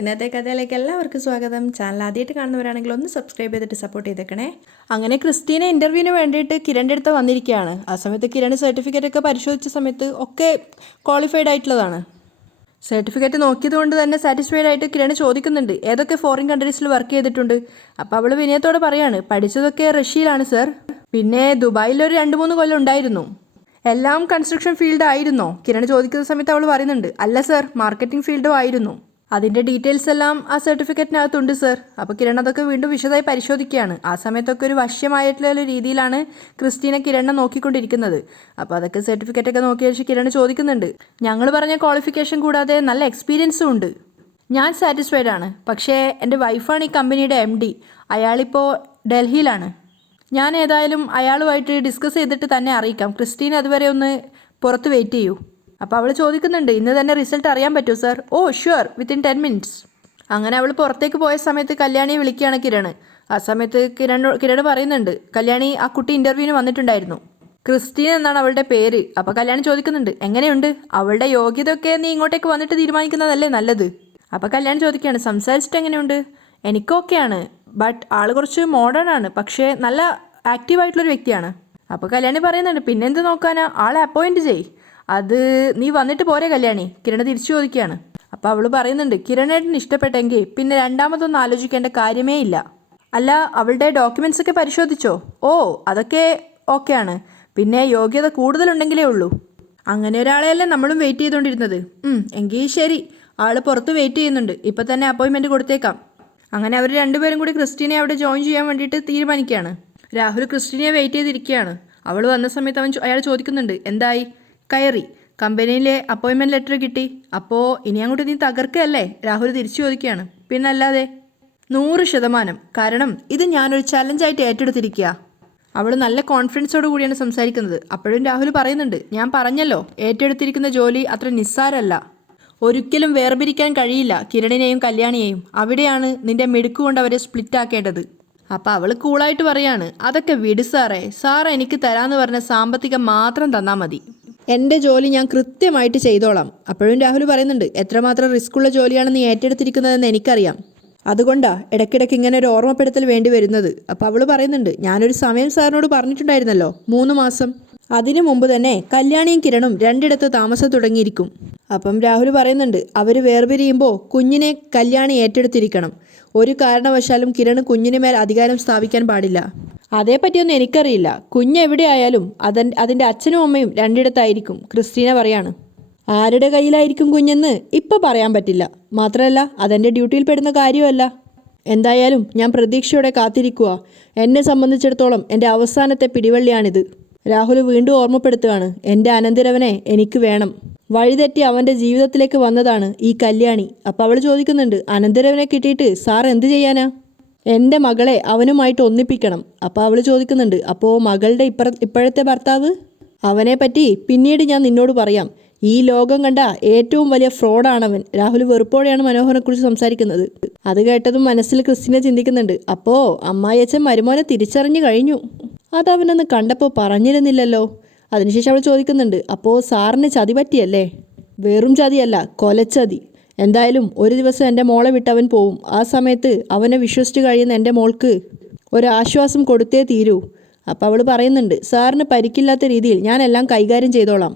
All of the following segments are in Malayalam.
ഇന്നത്തെ കഥയിലേക്ക് എല്ലാവർക്കും സ്വാഗതം. ചാനൽ ആദ്യമായിട്ട് കാണുന്നവരാണെങ്കിൽ ഒന്ന് സബ്സ്ക്രൈബ് ചെയ്തിട്ട് സപ്പോർട്ട് ചെയ്തേക്കണേ. അങ്ങനെ ക്രിസ്റ്റീന ഇൻ്റർവ്യൂവിന് വേണ്ടിയിട്ട് കിരണിൻ്റെ അടുത്ത് വന്നിരിക്കുകയാണ്. ആ സമയത്ത് കിരൺ സർട്ടിഫിക്കറ്റ് ഒക്കെ പരിശോധിച്ച സമയത്ത് ഒക്കെ ക്വാളിഫൈഡ് ആയിട്ടുള്ളതാണ്. സർട്ടിഫിക്കറ്റ് നോക്കിയത് കൊണ്ട് തന്നെ സാറ്റിസ്ഫൈഡ് ആയിട്ട് കിരൺ ചോദിക്കുന്നുണ്ട് ഏതൊക്കെ ഫോറിൻ കൺട്രീസിൽ വർക്ക് ചെയ്തിട്ടുണ്ട്. അപ്പോൾ അവൾ വിനയത്തോടെ പറയാണ് പഠിച്ചതൊക്കെ റഷ്യയിലാണ് സർ, പിന്നെ ദുബായിൽ ഒരു 2-3 കൊല്ലം ഉണ്ടായിരുന്നു. എല്ലാം കൺസ്ട്രക്ഷൻ ഫീൽഡ് ആയിരുന്നോ? കിരൺ ചോദിക്കുന്ന സമയത്ത് അവൾ പറയുന്നുണ്ട് അല്ല സർ, മാർക്കറ്റിംഗ് ഫീൽഡും ആയിരുന്നു. അതിൻ്റെ ഡീറ്റെയിൽസ് എല്ലാം ആ സർട്ടിഫിക്കറ്റിനകത്തുണ്ട് സർ. അപ്പോൾ കിരൺ അതൊക്കെ വീണ്ടും വിശദമായി പരിശോധിക്കുകയാണ്. ആ സമയത്തൊക്കെ ഒരു വശ്യമായിട്ടുള്ള ഒരു രീതിയിലാണ് ക്രിസ്റ്റീന കിരണിനെ നോക്കിക്കൊണ്ടിരിക്കുന്നത്. അപ്പോൾ അതൊക്കെ സർട്ടിഫിക്കറ്റൊക്കെ നോക്കിയ ശേഷം കിരൺ ചോദിക്കുന്നുണ്ട് ഞങ്ങൾ പറഞ്ഞ ക്വാളിഫിക്കേഷൻ കൂടാതെ നല്ല എക്സ്പീരിയൻസും ഉണ്ട്. ഞാൻ സാറ്റിസ്ഫൈഡ് ആണ്. പക്ഷേ എൻ്റെ വൈഫാണ് ഈ കമ്പനിയുടെ MD. അയാളിപ്പോൾ ഡൽഹിയിലാണ്. ഞാൻ ഏതായാലും അയാളുമായിട്ട് ഡിസ്കസ് ചെയ്തിട്ട് തന്നെ അറിയിക്കാം. ക്രിസ്റ്റീന അതുവരെ ഒന്ന് പുറത്ത് വെയിറ്റ് ചെയ്യൂ. അപ്പോൾ അവൾ ചോദിക്കുന്നുണ്ട് ഇന്ന് തന്നെ റിസൾട്ട് അറിയാൻ പറ്റുമോ sir? Oh sure, within 10 minutes. അങ്ങനെ അവൾ പുറത്തേക്ക് പോയ സമയത്ത് കല്യാണിയെ വിളിക്കുകയാണ് കിരൺ. ആ സമയത്ത് കിരൺ പറയുന്നുണ്ട് കല്യാണി, ആ കുട്ടി ഇൻ്റർവ്യൂവിന് വന്നിട്ടുണ്ടായിരുന്നു. ക്രിസ്റ്റീൻ എന്നാണ് അവളുടെ പേര്. അപ്പോൾ കല്യാണി ചോദിക്കുന്നുണ്ട് എങ്ങനെയുണ്ട്? അവളുടെ യോഗ്യതയൊക്കെ നീ ഇങ്ങോട്ടേക്ക് വന്നിട്ട് തീരുമാനിക്കുന്നതല്ലേ നല്ലത്. അപ്പോൾ കല്യാണി ചോദിക്കുകയാണ് സംസാരിച്ചിട്ട് എങ്ങനെയുണ്ട്? എനിക്കൊക്കെയാണ്, ബട്ട് ആൾ കുറച്ച് മോഡേൺ ആണ്, പക്ഷേ നല്ല ആക്റ്റീവായിട്ടുള്ളൊരു വ്യക്തിയാണ്. അപ്പോൾ കല്യാണി പറയുന്നുണ്ട് പിന്നെന്ത് നോക്കാനാ, ആളെ അപ്പോയിൻറ്റ് ചെയ്. അത് നീ വന്നിട്ട് പോരെ കല്യാണി? കിരൺ തിരിച്ചു ചോദിക്കുകയാണ്. അപ്പോൾ അവൾ പറയുന്നുണ്ട് കിരണേട്ടന് ഇഷ്ടപ്പെട്ടെങ്കിൽ പിന്നെ രണ്ടാമതൊന്നും ആലോചിക്കേണ്ട കാര്യമേ ഇല്ല. അല്ല, അവളുടെ ഡോക്യുമെൻറ്റ്സ് ഒക്കെ പരിശോധിച്ചോ? ഓ അതൊക്കെ ഓക്കെയാണ്, പിന്നെ യോഗ്യത കൂടുതലുണ്ടെങ്കിലേ ഉള്ളൂ. അങ്ങനെ ഒരാളെയല്ലേ നമ്മളും വെയിറ്റ് ചെയ്തുകൊണ്ടിരുന്നത്. എങ്കിൽ ശരി, ആൾ പുറത്ത് വെയിറ്റ് ചെയ്യുന്നുണ്ട്, ഇപ്പം തന്നെ അപ്പോയിൻമെൻറ്റ് കൊടുത്തേക്കാം. അങ്ങനെ അവർ രണ്ടുപേരും കൂടി ക്രിസ്റ്റീനയെ അവിടെ ജോയിൻ ചെയ്യാൻ വേണ്ടിയിട്ട് തീരുമാനിക്കുകയാണ്. രാഹുൽ ക്രിസ്റ്റീനയെ വെയിറ്റ് ചെയ്തിരിക്കുകയാണ്. അവൾ വന്ന സമയത്ത് അയാൾ ചോദിക്കുന്നുണ്ട് എന്തായി? കയറി, കമ്പനിയിലെ അപ്പോയിൻമെൻറ്റ് ലെറ്റർ കിട്ടി. അപ്പോൾ ഇനി അങ്ങോട്ട് നീ തകർക്കല്ലേ? രാഹുൽ തിരിച്ചു ചോദിക്കുകയാണ്. പിന്നല്ലാതെ 100%. കാരണം ഇത് ഞാനൊരു ചലഞ്ചായിട്ട് ഏറ്റെടുത്തിരിക്കുക. അവൾ നല്ല കോൺഫിഡൻസോട് കൂടിയാണ് സംസാരിക്കുന്നത്. അപ്പോഴും രാഹുൽ പറയുന്നുണ്ട് ഞാൻ പറഞ്ഞല്ലോ, ഏറ്റെടുത്തിരിക്കുന്ന ജോലി അത്ര നിസ്സാരമല്ല. ഒരിക്കലും വേർപിരിക്കാൻ കഴിയില്ല കിരണിനെയും കല്യാണിയെയും. അവിടെയാണ് നിന്റെ മിടുക്കുകൊണ്ട് അവരെ സ്പ്ലിറ്റ് ആക്കേണ്ടത്. അപ്പോൾ അവൾ കൂളായിട്ട് പറയാണ് അതൊക്കെ വിട് സാറേ, സാറ് എനിക്ക് തരാമെന്ന് പറഞ്ഞ സാമ്പത്തികം മാത്രം തന്നാൽ മതി, എൻ്റെ ജോലി ഞാൻ കൃത്യമായിട്ട് ചെയ്തോളാം. അപ്പോഴും രാഹുൽ പറയുന്നുണ്ട് എത്രമാത്രം റിസ്ക്കുള്ള ജോലിയാണ് നീ ഏറ്റെടുത്തിരിക്കുന്നതെന്ന് എനിക്കറിയാം, അതുകൊണ്ടാണ് ഇടയ്ക്കിടയ്ക്ക് ഇങ്ങനെ ഒരു ഓർമ്മപ്പെടുത്തൽ വേണ്ടി വരുന്നത്. അപ്പോൾ അവൾ പറയുന്നുണ്ട് ഞാനൊരു സമയം സാറിനോട് പറഞ്ഞിട്ടുണ്ടായിരുന്നല്ലോ, 3 മാസം. അതിനു മുമ്പ് തന്നെ കല്യാണിയും കിരണും രണ്ടിടത്ത് താമസം തുടങ്ങിയിരിക്കും. അപ്പം രാഹുൽ പറയുന്നുണ്ട് അവർ വേർപിരിയുമ്പോൾ കുഞ്ഞിനെ കല്യാണി ഏറ്റെടുത്തിരിക്കണം. ഒരു കാരണവശാലും കിരൺ കുഞ്ഞിന് മേൽ അധികാരം സ്ഥാപിക്കാൻ പാടില്ല. അതേപ്പറ്റിയൊന്നും എനിക്കറിയില്ല. കുഞ്ഞെവിടെയായാലും അതിൻ്റെ അച്ഛനും അമ്മയും രണ്ടിടത്തായിരിക്കും. ക്രിസ്റ്റീന പറയാണ്. ആരുടെ കയ്യിലായിരിക്കും കുഞ്ഞെന്ന് ഇപ്പോൾ പറയാൻ പറ്റില്ല. മാത്രമല്ല അതെൻ്റെ ഡ്യൂട്ടിയിൽ പെടുന്ന കാര്യമല്ല. എന്തായാലും ഞാൻ പ്രതീക്ഷയോടെ കാത്തിരിക്കുക. എന്നെ സംബന്ധിച്ചിടത്തോളം എൻ്റെ അവസാനത്തെ പിടിവള്ളിയാണിത്. രാഹുൽ വീണ്ടും ഓർമ്മപ്പെടുത്തുകയാണ് എൻ്റെ അനന്തരവനെ എനിക്ക് വേണം. വഴിതെറ്റി അവൻ്റെ ജീവിതത്തിലേക്ക് വന്നതാണ് ഈ കല്യാണി. അപ്പോൾ അവൾ ചോദിക്കുന്നുണ്ട് അനന്തരവനെ കിട്ടിയിട്ട് സാർ എന്ത് ചെയ്യാനാ? എൻ്റെ മകളെ അവനുമായിട്ട് ഒന്നിപ്പിക്കണം. അപ്പോൾ അവൾ ചോദിക്കുന്നുണ്ട് അപ്പോൾ മകളുടെ ഇപ്പോഴത്തെ ഭർത്താവ്? അവനെ പറ്റി പിന്നീട് ഞാൻ നിന്നോട് പറയാം. ഈ ലോകം കണ്ട ഏറ്റവും വലിയ ഫ്രോഡാണവൻ. രാഹുൽ വെറുപ്പോടെയാണ് മനോഹരനെക്കുറിച്ച് സംസാരിക്കുന്നത്. അത് കേട്ടതും മനസ്സിൽ ക്രിസ്റ്റീന ചിന്തിക്കുന്നുണ്ട് അപ്പോൾ അമ്മായിയച്ഛൻ മരുമോനെ തിരിച്ചറിഞ്ഞു കഴിഞ്ഞു. അതവനൊന്ന് കണ്ടപ്പോൾ പറഞ്ഞിരുന്നില്ലല്ലോ. അതിനുശേഷം അവൾ ചോദിക്കുന്നുണ്ട് അപ്പോൾ സാറിന് ചതി പറ്റിയല്ലേ? വെറും ചതിയല്ല, കൊലച്ചതി. എന്തായാലും ഒരു ദിവസം എൻ്റെ മോളെ വിട്ട് അവൻ പോവും. ആ സമയത്ത് അവനെ വിശ്വസിച്ച് കഴിയുന്ന എൻ്റെ മോൾക്ക് ഒരാശ്വാസം കൊടുത്തേ തീരൂ. അപ്പോൾ അവൾ പറയുന്നുണ്ട് സാറിന് പരിക്കില്ലാത്ത രീതിയിൽ ഞാൻ എല്ലാം കൈകാര്യം ചെയ്തോളാം.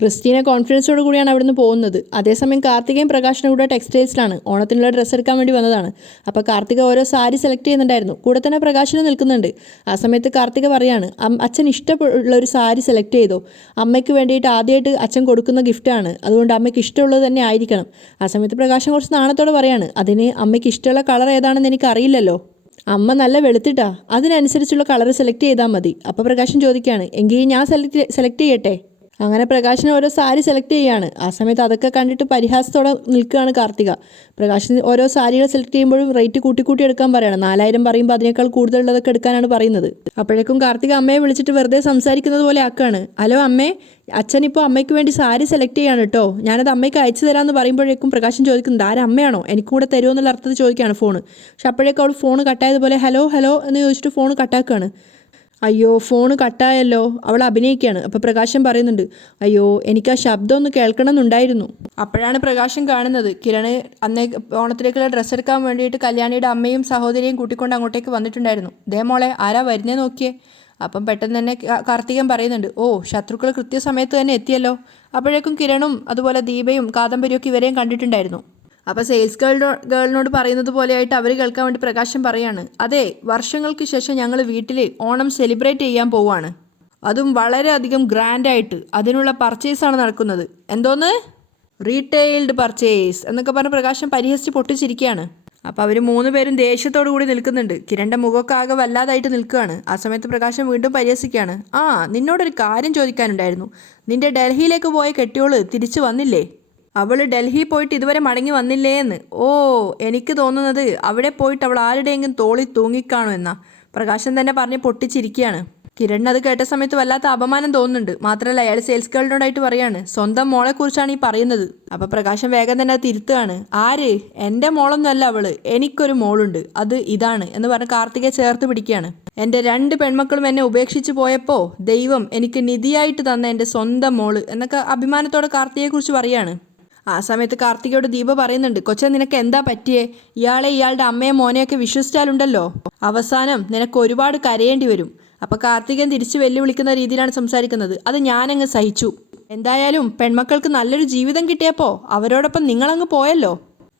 ക്രിസ്റ്റീന കോൺഫിഡൻസോട് കൂടിയാണ് അവിടുന്ന് പോകുന്നത്. അതേസമയം കാർത്തികയും പ്രകാശനും കൂടെ ടെക്സ്റ്റൈൽസിലാണ്. ഓണത്തിനുള്ള ഡ്രസ്സ് എടുക്കാൻ വേണ്ടി വന്നതാണ്. അപ്പോൾ കാർത്തിക ഓരോ സാരി സെലക്ട് ചെയ്യുന്നുണ്ടായിരുന്നു. കൂടെ തന്നെ പ്രകാശനും നിൽക്കുന്നുണ്ട്. ആ സമയത്ത് കാർത്തിക പറയാണ് അച്ഛൻ ഇഷ്ടമുള്ള ഒരു സാരി സെലക്ട് ചെയ്തോ, അമ്മയ്ക്ക് വേണ്ടിയിട്ട് ആദ്യമായിട്ട് അച്ഛൻ കൊടുക്കുന്ന ഗിഫ്റ്റാണ്, അതുകൊണ്ട് അമ്മയ്ക്ക് ഇഷ്ടമുള്ളത് തന്നെ ആയിരിക്കണം. ആ സമയത്ത് പ്രകാശൻ കുറച്ച് നാണത്തോടെ പറയാണ് അതിന് അമ്മയ്ക്ക് ഇഷ്ടമുള്ള കളർ ഏതാണെന്ന് എനിക്കറിയില്ലല്ലോ, അമ്മ നല്ല വെളുത്തിട്ടാ, അതിനനുസരിച്ചുള്ള കളർ സെലക്ട് ചെയ്താൽ മതി. അപ്പോൾ പ്രകാശൻ ചോദിക്കുകയാണ് എങ്കിൽ ഞാൻ സെലക്ട് ചെയ്യട്ടെ? അങ്ങനെ പ്രകാശിന് ഓരോ സാരി സെലക്ട് ചെയ്യുകയാണ്. ആ സമയത്ത് അതൊക്കെ കണ്ടിട്ട് പരിഹാസത്തോടെ നിൽക്കുകയാണ് കാർത്തിക. പ്രകാശിന് ഓരോ സാരികൾ സെലക്ട് ചെയ്യുമ്പോഴും റേറ്റ് കൂട്ടി എടുക്കാൻ പറയണം. 4000 പറയുമ്പോൾ അതിനേക്കാൾ കൂടുതലുള്ളതൊക്കെ എടുക്കാനാണ് പറയുന്നത്. അപ്പോഴേക്കും കാർത്തിക അമ്മയെ വിളിച്ചിട്ട് വെറുതെ സംസാരിക്കുന്നത് പോലെ ആക്കുകയാണ്. ഹലോ അമ്മേ, അച്ഛനിപ്പോൾ അമ്മയ്ക്ക് വേണ്ടി സാരി സെലക്ട് ചെയ്യാണ് കേട്ടോ, ഞാനത് അമ്മയ്ക്ക് അയച്ചു തരാമെന്ന് പറയുമ്പോഴേക്കും പ്രകാശൻ ചോദിക്കുന്നത് ആരമ്മയാണോ, എനിക്കും കൂടെ തരുമോ എന്നുള്ള അർത്ഥത്തിൽ ചോദിക്കുകയാണ് ഫോണ്. പക്ഷെ അപ്പോഴേക്കും അവൾ ഫോൺ കട്ടായതുപോലെ ഹലോ എന്ന് ചോദിച്ചിട്ട് ഫോൺ കട്ടാക്കുകയാണ്. അയ്യോ ഫോണ് കട്ടായല്ലോ, അവൾ അഭിനയിക്കുകയാണ്. അപ്പോൾ പ്രകാശൻ പറയുന്നുണ്ട്, അയ്യോ എനിക്ക് ആ ശബ്ദം ഒന്ന് കേൾക്കണം എന്നുണ്ടായിരുന്നു. അപ്പോഴാണ് പ്രകാശൻ കാണുന്നത് കിരണ് അന്നേ ഓണത്തിലേക്കുള്ള ഡ്രസ്സ് എടുക്കാൻ വേണ്ടിയിട്ട് കല്യാണിയുടെ അമ്മയും സഹോദരിയും കൂട്ടിക്കൊണ്ട് അങ്ങോട്ടേക്ക് വന്നിട്ടുണ്ടായിരുന്നു. ദേ മോളെ ആരാ വരുന്നേ നോക്കിയേ. അപ്പം പെട്ടെന്ന് തന്നെ കാർത്തികൻ പറയുന്നുണ്ട്, ഓ ശത്രുക്കൾ കൃത്യസമയത്ത് തന്നെ എത്തിയല്ലോ. അപ്പോഴേക്കും കിരണും അതുപോലെ ദീപയും കാദംബരിയൊക്കെ ഇവരെയും കണ്ടിട്ടുണ്ടായിരുന്നു. അപ്പോൾ സെയിൽസ് ഗേളിനോട് പറയുന്നത് പോലെയായിട്ട് അവർ കേൾക്കാൻ വേണ്ടി പ്രകാശൻ പറയാണ്, അതെ വർഷങ്ങൾക്ക് ശേഷം ഞങ്ങൾ വീട്ടിൽ ഓണം സെലിബ്രേറ്റ് ചെയ്യാൻ പോവുകയാണ്, അതും വളരെയധികം ഗ്രാൻഡായിട്ട്. അതിനുള്ള പർച്ചേസാണ് നടക്കുന്നത്. എന്തോന്ന് റീറ്റെയിൽഡ് പർച്ചേസ് എന്നൊക്കെ പറഞ്ഞ് പ്രകാശൻ പരിഹസിച്ച് പൊട്ടിച്ചിരിക്കുകയാണ്. അപ്പോൾ അവർ 3 പേരും ദേഷ്യത്തോടു കൂടി നിൽക്കുന്നുണ്ട്. കിരണിൻ്റെ മുഖമൊക്കെ ആകെ വല്ലാതായിട്ട് നിൽക്കുകയാണ്. ആ സമയത്ത് പ്രകാശൻ വീണ്ടും പരിഹസിക്കുകയാണ്, ആ നിന്നോടൊരു കാര്യം ചോദിക്കാനുണ്ടായിരുന്നു. നിന്റെ ഡൽഹിയിലേക്ക് പോയ കെട്ടിയോള് തിരിച്ചു വന്നില്ലേ? അവൾ ഡൽഹി പോയിട്ട് ഇതുവരെ മടങ്ങി വന്നില്ലേ എന്ന്. ഓ എനിക്ക് തോന്നുന്നത് അവിടെ പോയിട്ട് അവൾ ആരുടെയെങ്കിലും തോളിൽ തൂങ്ങിക്കാണോ എന്നാ പ്രകാശൻ തന്നെ പറഞ്ഞ് പൊട്ടിച്ചിരിക്കുകയാണ്. കിരൺ അത് കേട്ട സമയത്ത് വല്ലാത്ത അപമാനം തോന്നുന്നുണ്ട്. മാത്രമല്ല അയാൾ സെയിൽസ് ഗേളിനോടായിട്ട് പറയാണ്, സ്വന്തം മോളെക്കുറിച്ചാണ് ഈ പറയുന്നത്. അപ്പോൾ പ്രകാശൻ വേഗം തന്നെ അത് തിരുത്തുകയാണ്. ആര്? എൻ്റെ മോളൊന്നും അല്ല അവള്, എനിക്കൊരു മോളുണ്ട്, അത് ഇതാണ് എന്ന് പറഞ്ഞ് കാർത്തികയെ ചേർത്ത് പിടിക്കുകയാണ്. എൻ്റെ 2 പെൺമക്കളും എന്നെ ഉപേക്ഷിച്ച് പോയപ്പോൾ ദൈവം എനിക്ക് നിധിയായിട്ട് തന്ന എൻ്റെ സ്വന്തം മോള് എന്നൊക്കെ അഭിമാനത്തോടെ കാർത്തികയെക്കുറിച്ച് പറയാണ്. ആ സമയത്ത് കാർത്തികയോട് ദീപ പറയുന്നുണ്ട്, കൊച്ചെ നിനക്ക് എന്താ പറ്റിയേ? ഇയാളെ ഇയാളുടെ അമ്മയെ മോനെയൊക്കെ വിശ്വസിച്ചാലുണ്ടല്ലോ അവസാനം നിനക്ക് ഒരുപാട് കരയേണ്ടി വരും. അപ്പോൾ കാർത്തികൻ തിരിച്ച് വെല്ലുവിളിക്കുന്ന രീതിയിലാണ് സംസാരിക്കുന്നത്. അത് ഞാനങ്ങ് സഹിച്ചു. എന്തായാലും പെൺമക്കൾക്ക് നല്ലൊരു ജീവിതം കിട്ടിയപ്പോൾ അവരോടൊപ്പം നിങ്ങളങ്ങ് പോയല്ലോ.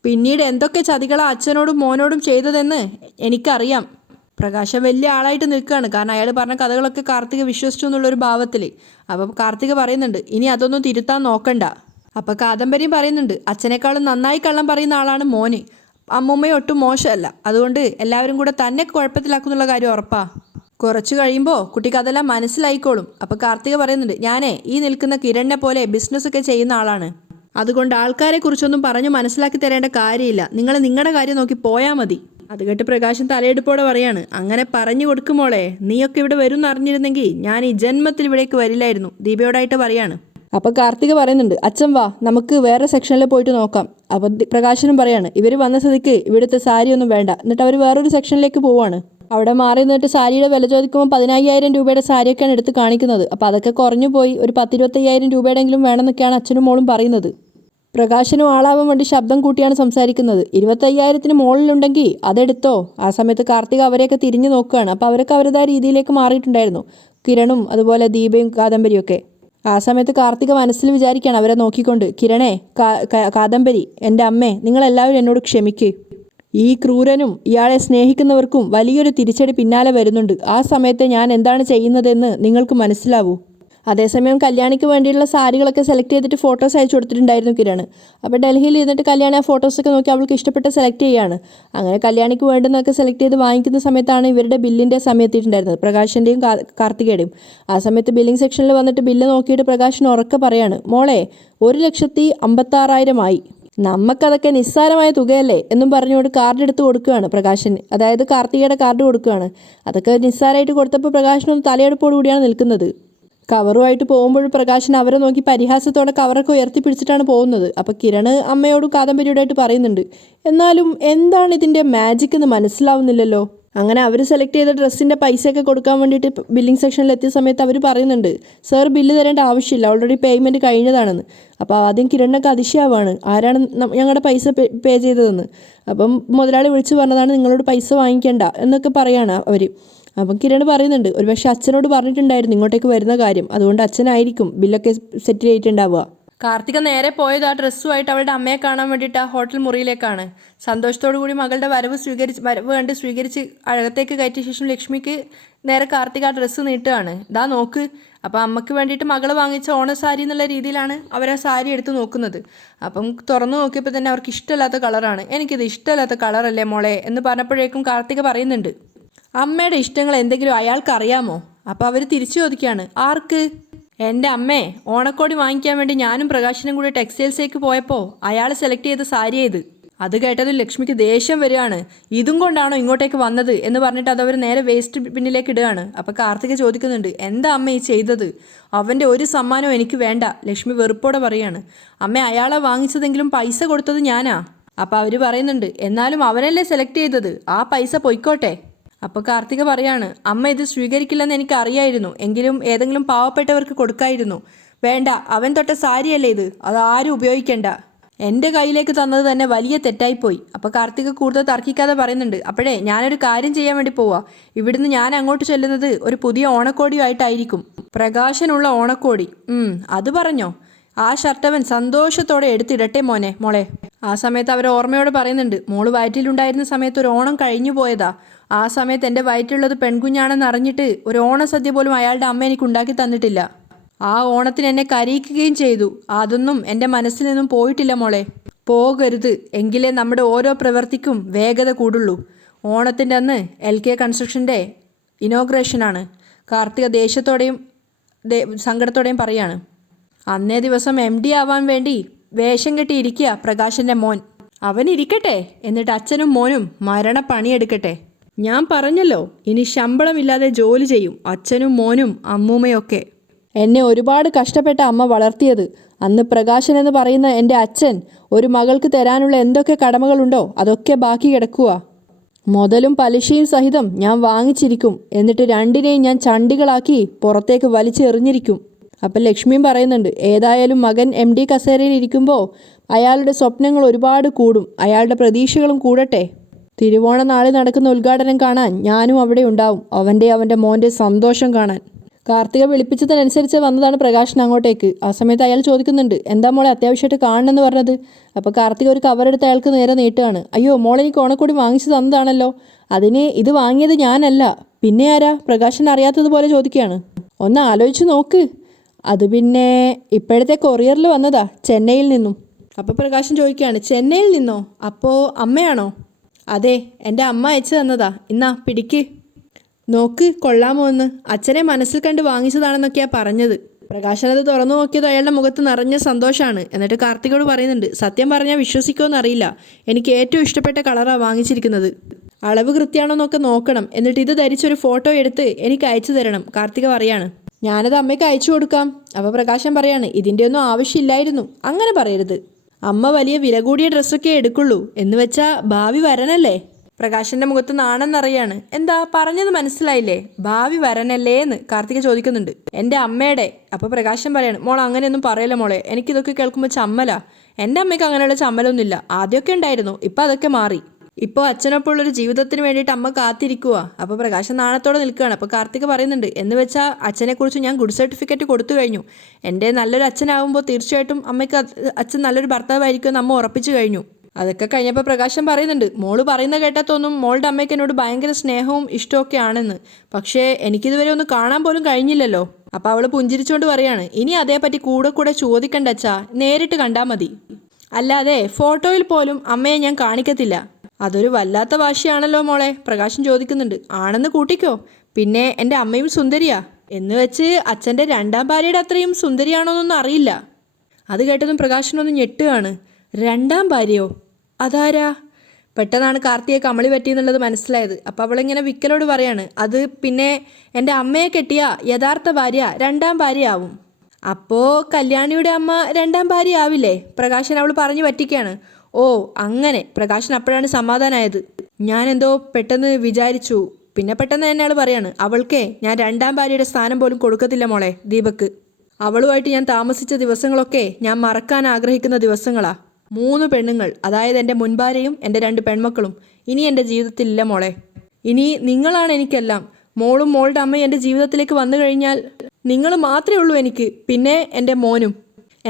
പിന്നീട് എന്തൊക്കെ ചതികളാ അച്ഛനോടും മോനോടും ചെയ്തതെന്ന് എനിക്കറിയാം. പ്രകാശം വലിയ ആളായിട്ട് നിൽക്കുകയാണ്. കാരണം അയാൾ പറഞ്ഞ കഥകളൊക്കെ കാർത്തിക വിശ്വസിച്ചു എന്നുള്ളൊരു ഭാവത്തിൽ. അപ്പം കാർത്തിക പറയുന്നുണ്ട്, ഇനി അതൊന്നും തിരുത്താൻ നോക്കണ്ട. അപ്പോൾ കാദംബരിയും പറയുന്നുണ്ട്, അച്ഛനേക്കാളും നന്നായി കള്ളം പറയുന്ന ആളാണ് മോന്. അമ്മൂമ്മയും ഒട്ടും മോശമല്ല. അതുകൊണ്ട് എല്ലാവരും കൂടെ തന്നെ കുഴപ്പത്തിലാക്കുന്നുള്ള കാര്യം ഉറപ്പാ. കുറച്ച് കഴിയുമ്പോൾ കുട്ടിക്ക് അതെല്ലാം മനസ്സിലായിക്കോളും. അപ്പോൾ കാർത്തിക പറയുന്നുണ്ട്, ഞാനേ ഈ നിൽക്കുന്ന കിരണിനെ പോലെ ബിസിനസ്സൊക്കെ ചെയ്യുന്ന ആളാണ്. അതുകൊണ്ട് ആൾക്കാരെ കുറിച്ചൊന്നും പറഞ്ഞു മനസ്സിലാക്കി തരേണ്ട കാര്യമില്ല. നിങ്ങൾ നിങ്ങളുടെ കാര്യം നോക്കി പോയാൽ മതി. അത് കേട്ട് പ്രകാശൻ തലയെടുപ്പോടെ പറയാണ്, അങ്ങനെ പറഞ്ഞു കൊടുക്കുമോളെ, നീയൊക്കെ ഇവിടെ വരും എന്നറിഞ്ഞിരുന്നെങ്കിൽ ഞാൻ ഈ ജന്മത്തിൽ ഇവിടേക്ക് വരില്ലായിരുന്നു. ദീപയോടായിട്ട് പറയാണ്. അപ്പോൾ കാർത്തിക പറയുന്നുണ്ട്, അച്ഛൻ വാ നമുക്ക് വേറെ സെക്ഷനിൽ പോയിട്ട് നോക്കാം. അപ്പോൾ പ്രകാശനും പറയാണ്, ഇവർ വന്ന സ്ഥിതിക്ക് ഇവിടുത്തെ സാരിയൊന്നും വേണ്ട. എന്നിട്ട് അവർ വേറൊരു സെക്ഷനിലേക്ക് പോവാണ്. അവിടെ മാറി നിന്നിട്ട് സാരിയുടെ വില ചോദിക്കുമ്പോൾ 15,000 രൂപയുടെ സാരിയൊക്കെയാണ് എടുത്ത് കാണിക്കുന്നത്. അപ്പോൾ അതൊക്കെ കുറഞ്ഞു പോയി ഒരു 10-25,000 രൂപയുടെയെങ്കിലും വേണമെന്നൊക്കെയാണ് അച്ഛനും മോളും പറയുന്നത്. പ്രകാശനും ആളാവാൻ വേണ്ടി ശബ്ദം കൂട്ടിയാണ് സംസാരിക്കുന്നത്. 25,000-ന് മുകളിലുണ്ടെങ്കിൽ അതെടുത്തോ. ആ സമയത്ത് കാർത്തിക അവരെയൊക്കെ തിരിഞ്ഞു നോക്കുകയാണ്. അപ്പോൾ അവരൊക്കെ അവരുടേതായ രീതിയിലേക്ക് മാറിയിട്ടുണ്ടായിരുന്നു, കിരണും അതുപോലെ ദീപയും കാദംബരിയൊക്കെ. ആ സമയത്ത് കാർത്തിക മനസ്സിൽ വിചാരിക്കുകയാണ് അവരെ നോക്കിക്കൊണ്ട്, കിരണേ, കാദംബരി, എൻ്റെ അമ്മേ, നിങ്ങളെല്ലാവരും എന്നോട് ക്ഷമിക്ക്. ഈ ക്രൂരനും ഇയാളെ സ്നേഹിക്കുന്നവർക്കും വലിയൊരു തിരിച്ചടി പിന്നാലെ വരുന്നുണ്ട്. ആ സമയത്ത് ഞാൻ എന്താണ് ചെയ്യുന്നതെന്ന് നിങ്ങൾക്ക് മനസ്സിലാവൂ. അതേസമയം കല്യാണിക്ക് വേണ്ടിയിട്ടുള്ള സാരികളൊക്കെ സെലക്ട് ചെയ്തിട്ട് ഫോട്ടോസ് അയച്ചു കൊടുത്തിട്ടുണ്ടായിരുന്നു കിരൺ. അപ്പോൾ ഡൽഹിയിൽ ഇരുന്നിട്ട് കല്യാണി ആ ഫോട്ടോസൊക്കെ നോക്കി അവൾക്ക് ഇഷ്ടപ്പെട്ട സെലക്ട് ചെയ്യുകയാണ്. അങ്ങനെ കല്യാണിക്ക് വേണ്ടുന്നതൊക്കെ സെലക്ട് ചെയ്ത് വാങ്ങിക്കുന്ന സമയത്താണ് ഇവരുടെ ബില്ലിൻ്റെ സമയം എത്തിയിട്ടുണ്ടായിരുന്നത്, പ്രകാശിൻ്റെയും കാർത്തികയുടെയും. ആ സമയത്ത് ബില്ലിംഗ് സെക്ഷനിൽ വന്നിട്ട് ബില്ല് നോക്കിയിട്ട് പ്രകാശിന് ഉറക്കെ പറയാണ്, മോളെ 1,56,000 ആയി. നമുക്കതൊക്കെ നിസ്സാരമായ തുകയല്ലേ എന്നും പറഞ്ഞുകൊണ്ട് കാർഡ് എടുത്ത് കൊടുക്കുകയാണ് പ്രകാശന്. അതായത് കാർത്തികയുടെ കാർഡ് കൊടുക്കുകയാണ്. അതൊക്കെ നിസ്സാരമായിട്ട് കൊടുത്തപ്പോൾ പ്രകാശനൊന്ന് തലയെടുപ്പോടു കൂടിയാണ് നിൽക്കുന്നത്. കവറുമായിട്ട് പോകുമ്പോൾ പ്രകാശൻ അവരെ നോക്കി പരിഹാസത്തോടെ കവറൊക്കെ ഉയർത്തിപ്പിടിച്ചിട്ടാണ് പോകുന്നത്. അപ്പോൾ കിരൺ അമ്മയോടും കാദംബരിയോടായിട്ട് പറയുന്നുണ്ട്, എന്നാലും എന്താണ് ഇതിൻ്റെ മാജിക് എന്ന് മനസ്സിലാവുന്നില്ലല്ലോ. അങ്ങനെ അവർ സെലക്ട് ചെയ്ത ഡ്രസ്സിൻ്റെ പൈസയൊക്കെ കൊടുക്കാൻ വേണ്ടിയിട്ട് ബില്ലിംഗ് സെക്ഷനിൽ എത്തിയ സമയത്ത് അവർ പറയുന്നുണ്ട്, സർ ബില്ല് തരേണ്ട ആവശ്യമില്ല, ഓൾറെഡി പേയ്മെൻറ്റ് കഴിഞ്ഞതാണെന്ന്. അപ്പോൾ ആദ്യം കിരണിനൊക്കെ അതിശയമാണ്, ആരാണ് ഞങ്ങളുടെ പൈസ പേ ചെയ്തതെന്ന്. അപ്പം മുതലാളി വിളിച്ച് പറഞ്ഞതാണ് നിങ്ങളോട് പൈസ വാങ്ങിക്കേണ്ട എന്നൊക്കെ പറയാണ് അവർ. അപ്പം കിരൺ പറയുന്നുണ്ട്, ഒരുപക്ഷെ അച്ഛനോട് പറഞ്ഞിട്ടുണ്ടായിരുന്നു ഇങ്ങോട്ടേക്ക് വരുന്ന കാര്യം, അതുകൊണ്ട് അച്ഛനായിരിക്കും ബില്ലൊക്കെ സെറ്റിൽ ചെയ്തിട്ടുണ്ടാവുക. കാർത്തിക നേരെ പോയത് ആ ഡ്രസ്സുമായിട്ട് അവളുടെ അമ്മയെ കാണാൻ വേണ്ടിയിട്ട് ആ ഹോട്ടൽ മുറിയിലേക്കാണ്. സന്തോഷത്തോടു കൂടി മകളുടെ വരവ് കണ്ട് സ്വീകരിച്ച് അകത്തേക്ക് കയറ്റിയ ശേഷം ലക്ഷ്മിക്ക് നേരെ കാർത്തിക ആ ഡ്രസ്സ് നീട്ടുകയാണ്. ഇതാ നോക്ക്. അപ്പോൾ അമ്മയ്ക്ക് വേണ്ടിയിട്ട് മകൾ വാങ്ങിച്ച ഓണസാരി എന്നുള്ള രീതിയിലാണ് അവർ ആ സാരി എടുത്ത് നോക്കുന്നത്. അപ്പം തുറന്നു നോക്കിയപ്പോൾ തന്നെ അവർക്ക് ഇഷ്ടമില്ലാത്ത കളറാണ്. എനിക്കിത് ഇഷ്ടമില്ലാത്ത കളറല്ലേ മോളെ എന്ന് പറഞ്ഞപ്പോഴേക്കും കാർത്തിക പറയുന്നുണ്ട്, അമ്മയുടെ ഇഷ്ടങ്ങൾ എന്തെങ്കിലും അയാൾക്ക് അറിയാമോ? അപ്പോൾ അവർ തിരിച്ചു ചോദിക്കുകയാണ്, ആർക്ക്? എൻ്റെ അമ്മേ, ഓണക്കോടി വാങ്ങിക്കാൻ വേണ്ടി ഞാനും പ്രകാശനും കൂടി ടെക്സ്റ്റൈൽസിലേക്ക് പോയപ്പോൾ അയാൾ സെലക്ട് ചെയ്ത സാരി ഇത്. അത് കേട്ടതും ലക്ഷ്മിക്ക് ദേഷ്യം വരികയാണ്. ഇതും കൊണ്ടാണോ ഇങ്ങോട്ടേക്ക് വന്നത് എന്ന് പറഞ്ഞിട്ട് അതവർ നേരെ വേസ്റ്റ് ബിന്നിലേക്ക് ഇടുകയാണ്. അപ്പോൾ കാർത്തിക ചോദിക്കുന്നുണ്ട്, എന്താ അമ്മ ഈ ചെയ്തത്? അവൻ്റെ ഒരു സമ്മാനവും എനിക്ക് വേണ്ട. ലക്ഷ്മി വെറുപ്പോടെ പറയാണ്, അമ്മ അയാളെ വാങ്ങിച്ചതെങ്കിലും പൈസ കൊടുത്തത് ഞാനാ. അപ്പോൾ അവർ പറയുന്നുണ്ട്, എന്നാലും അവനല്ലേ സെലക്ട് ചെയ്തത്, ആ പൈസ പൊയ്ക്കോട്ടെ. അപ്പോൾ കാർത്തിക പറയാണ്, അമ്മ ഇത് സ്വീകരിക്കില്ലെന്ന് എനിക്ക് അറിയായിരുന്നു, എങ്കിലും ഏതെങ്കിലും പാവപ്പെട്ടവർക്ക് കൊടുക്കായിരുന്നു. വേണ്ട, അവൻ തൊട്ട സാരിയല്ലേ ഇത്, അത് ആരും ഉപയോഗിക്കണ്ട. എൻ്റെ കയ്യിലേക്ക് തന്നത് തന്നെ വലിയ തെറ്റായിപ്പോയി. അപ്പോൾ കാർത്തിക കൂടുതൽ തർക്കിക്കാതെ പറയുന്നുണ്ട്, അപ്പോഴേ ഞാനൊരു കാര്യം ചെയ്യാൻ വേണ്ടി പോവാ. ഇവിടുന്ന് ഞാൻ അങ്ങോട്ട് ചെല്ലുന്നത് ഒരു പുതിയ ഓണക്കോടിയുമായിട്ടായിരിക്കും. പ്രകാശനുള്ള ഓണക്കോടി. അത് പറഞ്ഞോ? ആ ഷർട്ടവൻ സന്തോഷത്തോടെ എടുത്തിടട്ടെ മോളെ. ആ സമയത്ത് അവർ ഓർമ്മയോടെ പറയുന്നുണ്ട്, മോള് വയറ്റിലുണ്ടായിരുന്ന സമയത്ത് ഒരു ഓണം കഴിഞ്ഞു പോയതാ. ആ സമയത്ത് എൻ്റെ വയറ്റിലുള്ളത് പെൺകുഞ്ഞാണെന്ന് അറിഞ്ഞിട്ട് ഒരു ഓണസദ്യ പോലും അയാളുടെ അമ്മ എനിക്ക് ഉണ്ടാക്കി തന്നിട്ടില്ല. ആ ഓണത്തിന് എന്നെ കരയിക്കുകയും ചെയ്തു. അതൊന്നും എൻ്റെ മനസ്സിൽ നിന്നും പോയിട്ടില്ല മോളെ. പോകരുത്, എങ്കിലേ നമ്മുടെ ഓരോ പ്രവൃത്തിക്കും വേഗത കൂടുള്ളൂ. ഓണത്തിൻ്റെ അന്ന് LK കൺസ്ട്രക്ഷൻ്റെ ഇനോഗ്രേഷനാണ്. കാർത്തിക ദേഷ്യത്തോടെയും സങ്കടത്തോടെയും പറയാണ്. അന്നേ ദിവസം MD ആവാൻ വേണ്ടി വേഷം കെട്ടിയിരിക്കുക പ്രകാശൻ്റെ മോൻ. അവനിരിക്കട്ടെ, എന്നിട്ട് അച്ഛനും മോനും മരണപ്പണിയെടുക്കട്ടെ. ഞാൻ പറഞ്ഞല്ലോ, ഇനി ശമ്പളമില്ലാതെ ജോലി ചെയ്യും അച്ഛനും മോനും അമ്മൂമ്മയൊക്കെ. എന്നെ ഒരുപാട് കഷ്ടപ്പെട്ട അമ്മ വളർത്തിയത്. അന്ന് പ്രകാശൻ എന്ന് പറയുന്ന എൻ്റെ അച്ഛൻ ഒരു മകൾക്ക് തരാനുള്ള എന്തൊക്കെ കടമകളുണ്ടോ അതൊക്കെ ബാക്കി കിടക്കുക. മുതലും പലിശയും സഹിതം ഞാൻ വാങ്ങിച്ചിരിക്കും. എന്നിട്ട് രണ്ടിനെയും ഞാൻ ചണ്ടികളാക്കി പുറത്തേക്ക് വലിച്ചെറിഞ്ഞിരിക്കും. അപ്പം ലക്ഷ്മിയും പറയുന്നുണ്ട്, ഏതായാലും മകൻ MD കസേരയിൽ ഇരിക്കുമ്പോൾ അയാളുടെ സ്വപ്നങ്ങൾ ഒരുപാട് കൂടും, അയാളുടെ പ്രതീക്ഷകളും കൂടട്ടെ. തിരുവോണ നാളിൽ നടക്കുന്ന ഉദ്ഘാടനം കാണാൻ ഞാനും അവിടെ ഉണ്ടാവും, അവൻ്റെ മോൻ്റെ സന്തോഷം കാണാൻ. കാർത്തിക വിളിപ്പിച്ചതിനനുസരിച്ച് വന്നതാണ് പ്രകാശൻ അങ്ങോട്ടേക്ക്. ആ സമയത്ത് അയാൾ ചോദിക്കുന്നുണ്ട്, എന്താ മോളെ അത്യാവശ്യമായിട്ട് കാണണമെന്ന് പറഞ്ഞത്? അപ്പോൾ കാർത്തിക ഒരു കവറെടുത്ത് അയാൾക്ക് നേരെ നീട്ടുകയാണ്. അയ്യോ മോളെ, എനിക്ക് ഓണക്കോടി വാങ്ങിച്ചു തന്നതാണല്ലോ, അതിന് ഇത് വാങ്ങിയത് ഞാനല്ല, പിന്നെ ആരാ? പ്രകാശൻ അറിയാത്തതുപോലെ ചോദിക്കുകയാണ്. ഒന്ന് ആലോചിച്ച് നോക്ക്. അത് പിന്നെ ഇപ്പോഴത്തെ കൊറിയറിൽ വന്നതാ, ചെന്നൈയിൽ നിന്നും. അപ്പോൾ പ്രകാശൻ ചോദിക്കുകയാണ്, ചെന്നൈയിൽ നിന്നോ? അപ്പോൾ അമ്മയാണോ? അതെ, എൻ്റെ അമ്മ അയച്ചു തന്നതാ, ഇന്നാ പിടിക്ക്, നോക്ക് കൊള്ളാമോ എന്ന്. അച്ഛനെ മനസ്സിൽ കണ്ട് വാങ്ങിച്ചതാണെന്നൊക്കെയാണ് പറഞ്ഞത്. പ്രകാശൻ അത് തുറന്നു നോക്കിയത് അയാളുടെ മുഖത്ത് നിറഞ്ഞ സന്തോഷമാണ്. എന്നിട്ട് കാർത്തികോട് പറയുന്നുണ്ട്, സത്യം പറഞ്ഞാൽ വിശ്വസിക്കുമെന്ന് അറിയില്ല, എനിക്ക് ഏറ്റവും ഇഷ്ടപ്പെട്ട കളറാണ് വാങ്ങിച്ചിരിക്കുന്നത്. അളവ് കൃത്യമാണോ എന്നൊക്കെ നോക്കണം, എന്നിട്ട് ഇത് ധരിച്ചൊരു ഫോട്ടോ എടുത്ത് എനിക്ക് അയച്ചു തരണം. കാർത്തിക പറയാണ്, ഞാനത് അമ്മയ്ക്ക് അയച്ചു കൊടുക്കാം. അപ്പോൾ പ്രകാശൻ പറയാണ്, ഇതിൻ്റെ ഒന്നും ആവശ്യമില്ലായിരുന്നു. അങ്ങനെ പറയരുത്, അമ്മ വലിയ വില കൂടിയ ഡ്രസ്സൊക്കെ എടുക്കുള്ളൂ, എന്ന് വെച്ചാൽ ഭാവി വരനല്ലേ. പ്രകാശൻ്റെ മുഖത്ത് നാണം നിറയാണ്. എന്താ പറഞ്ഞത് മനസ്സിലായില്ലേ? ഭാവി വരനല്ലേ എന്ന് കാർത്തിക ചോദിക്കുന്നുണ്ട്. എൻ്റെ അമ്മയുടെ. അപ്പോൾ പ്രകാശൻ പറയാണ്, മോൾ അങ്ങനെയൊന്നും പറയല്ല മോളെ, എനിക്കിതൊക്കെ കേൾക്കുമ്പോൾ ചമ്മല. എൻ്റെ അമ്മയ്ക്ക് അങ്ങനെയുള്ള ചമ്മലൊന്നുമില്ല. ആദ്യമൊക്കെ ഉണ്ടായിരുന്നു, ഇപ്പം അതൊക്കെ മാറി. ഇപ്പോൾ അച്ഛനൊപ്പമുള്ളൊരു ജീവിതത്തിന് വേണ്ടിയിട്ട് അമ്മ കാത്തിരിക്കുക. അപ്പോൾ പ്രകാശൻ നാണത്തോടെ നിൽക്കുകയാണ്. അപ്പോൾ കാർത്തിക പറയുന്നുണ്ട്, എന്ന് വെച്ചാൽ അച്ഛനെക്കുറിച്ച് ഞാൻ ഗുഡ് സർട്ടിഫിക്കറ്റ് കൊടുത്തു കഴിഞ്ഞു. എൻ്റെ നല്ലൊരു അച്ഛനാകുമ്പോൾ തീർച്ചയായിട്ടും അമ്മയ്ക്ക് അച്ഛൻ നല്ലൊരു ഭർത്താവായിരിക്കുമെന്ന് അമ്മ ഉറപ്പിച്ചു കഴിഞ്ഞു. അതൊക്കെ കഴിഞ്ഞപ്പോൾ പ്രകാശൻ പറയുന്നുണ്ട്, മോള് പറയുന്ന കേട്ടതൊന്നും മോളുടെ അമ്മയ്ക്ക് എന്നോട് ഭയങ്കര സ്നേഹവും ഇഷ്ടമൊക്കെ ആണെന്ന്. പക്ഷേ എനിക്കിതുവരെ ഒന്ന് കാണാൻ പോലും കഴിഞ്ഞില്ലല്ലോ. അപ്പോൾ അവൾ പുഞ്ചിരിച്ചുകൊണ്ട് പറയാണ്, ഇനി അതേപ്പറ്റി കൂടെ ചോദിക്കണ്ട അച്ഛാ, നേരിട്ട് കണ്ടാൽ മതി. അല്ലാതെ ഫോട്ടോയിൽ പോലും അമ്മയെ ഞാൻ കാണിക്കത്തില്ല. അതൊരു വല്ലാത്ത വാശിയാണല്ലോ മോളെ. പ്രകാശൻ ചോദിക്കുന്നുണ്ട്. ആണെന്ന് കൂട്ടിക്കോ, പിന്നെ എൻ്റെ അമ്മയും സുന്ദരിയാ. എന്ന് വെച്ച് അച്ഛൻ്റെ രണ്ടാം ഭാര്യയുടെ അത്രയും സുന്ദരിയാണോന്നൊന്നും അറിയില്ല. അത് കേട്ടതും പ്രകാശനൊന്ന് ഞെട്ടുകയാണ്. രണ്ടാം ഭാര്യയോ? അതാരാ? പെട്ടെന്നാണ് കാർത്തിയെ കമളി പറ്റിയെന്നുള്ളത് മനസ്സിലായത്. അപ്പോൾ അവളിങ്ങനെ വിക്കലോട് പറയാണ്, അത് പിന്നെ എൻ്റെ അമ്മയെ കെട്ടിയ യഥാർത്ഥ ഭാര്യ രണ്ടാം ഭാര്യ ആവും. അപ്പോൾ കല്യാണിയുടെ അമ്മ രണ്ടാം ഭാര്യ ആവില്ലേ? പ്രകാശൻ അവൾ പറഞ്ഞു പറ്റിക്കുകയാണ്. ഓ അങ്ങനെ. പ്രകാശൻ അപ്പോഴാണ് സമാധാനമായത്. ഞാൻ എന്തോ പെട്ടെന്ന് വിചാരിച്ചു. പിന്നെ പെട്ടെന്ന് തന്നെ ആൾ പറയാണ്, അവൾക്കേ ഞാൻ രണ്ടാം ഭാര്യയുടെ സ്ഥാനം പോലും കൊടുക്കത്തില്ല മോളെ ദീപക്ക്. അവളുമായിട്ട് ഞാൻ താമസിച്ച ദിവസങ്ങളൊക്കെ ഞാൻ മറക്കാൻ ആഗ്രഹിക്കുന്ന ദിവസങ്ങളാ. 3 പെണ്ണുങ്ങൾ, അതായത് എൻ്റെ മുൻഭാര്യയും എൻ്റെ 2 പെൺമക്കളും ഇനി എൻ്റെ ജീവിതത്തിലില്ല മോളെ. ഇനി നിങ്ങളാണ് എനിക്കെല്ലാം. മോളും മോളുടെ അമ്മയും എൻ്റെ ജീവിതത്തിലേക്ക് വന്നു കഴിഞ്ഞാൽ നിങ്ങൾ മാത്രമേ ഉള്ളൂ എനിക്ക്, പിന്നെ എൻ്റെ മോനും.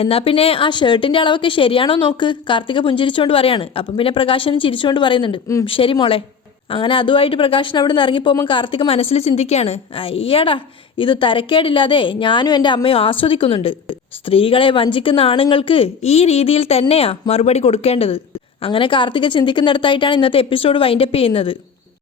എന്നാൽ പിന്നെ ആ ഷർട്ടിൻ്റെ അളവൊക്കെ ശരിയാണോ നോക്ക്. കാർത്തിക പുഞ്ചിരിച്ചുകൊണ്ട് പറയാണ്. അപ്പം പിന്നെ പ്രകാശനും ചിരിച്ചുകൊണ്ട് പറയുന്നുണ്ട്, ശരി മോളെ. അങ്ങനെ അതുമായിട്ട് പ്രകാശൻ അവിടെ നിന്ന് ഇറങ്ങിപ്പോകുമ്പോൾ കാർത്തിക മനസ്സിൽ ചിന്തിക്കുകയാണ്, അയ്യടാ, ഇത് തരക്കേടില്ലാതെ ഞാനും എൻ്റെ അമ്മയും ആസ്വദിക്കുന്നുണ്ട്. സ്ത്രീകളെ വഞ്ചിക്കുന്ന ആണുങ്ങൾക്ക് ഈ രീതിയിൽ തന്നെയാ മറുപടി കൊടുക്കേണ്ടത്. അങ്ങനെ കാർത്തിക ചിന്തിക്കുന്നിടത്തായിട്ടാണ് ഇന്നത്തെ എപ്പിസോഡ് വൈൻഡപ്പ് ചെയ്യുന്നത്.